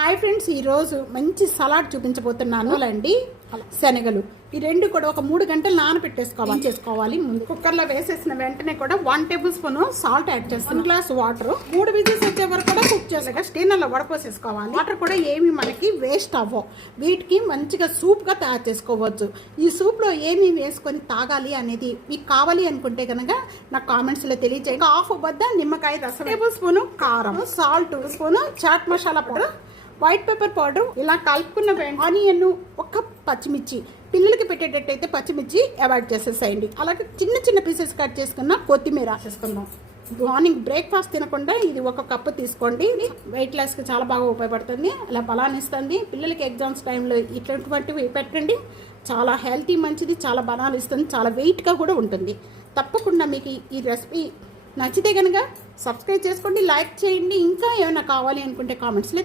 Hi friends, ఈరోజు మంచి salad చూపించబోతున్నాను అండి. శనగలు ఈ రెండు కూడా ఒక 3 గంటలు నానబెట్టేసుకోవాలి. ముందు కుక్కర్లో వేసేసిన వెంటనే కూడా 1 టేబుల్ స్పూన్ సాల్ట్ యాడ్ చేస్తాను. 1 గ్లాస్ వాటర్ 3 విజిల్స్ వచ్చే వరకు కూడా కుక్ చేసాక స్టీనర్లో వడపోసేసుకోవాలి. వాటర్ కూడా ఏమి మనకి వేస్ట్ అవ్వవు. వీటికి మంచిగా సూప్గా తయారు చేసుకోవచ్చు. ఈ సూప్లో ఏమి వేసుకొని తాగాలి అనేది మీకు కావాలి అనుకుంటే కనుక నాకు కామెంట్స్లో తెలియజేయండి. హాఫ్ బద్ద నిమ్మకాయ రసం, టేబుల్ స్పూన్ కారం, salt spoon, chaat masala powder, white pepper powder ఇలా కలుపుకున్న ఆనియన్, ఒక పచ్చిమిర్చి, పిల్లలకి పెట్టేటట్టయితే పచ్చిమిర్చి అవాయిడ్ చేసేసేయండి. అలాగే చిన్న చిన్న పీసెస్ కట్ చేసుకున్న కొత్తిమీర వేసేసుకుందాం. మార్నింగ్ బ్రేక్ఫాస్ట్ తినకుండా ఇది 1 కప్పు తీసుకోండి. వెయిట్ లాస్కి చాలా బాగా ఉపయోగపడుతుంది. అలా బలాన్ని ఇస్తుంది. పిల్లలకి ఎగ్జామ్స్ టైంలో ఇటువంటివి పెట్టండి. చాలా హెల్తీ, మంచిది, చాలా బలాన్ని ఇస్తుంది, చాలా వెయిట్గా కూడా ఉంటుంది. తప్పకుండా మీకు ఈ రెసిపీ నచ్చితే కనుక సబ్స్క్రైబ్ చేసుకోండి, లైక్ చేయండి. ఇంకా ఏమైనా కావాలి అనుకుంటే కామెంట్స్లో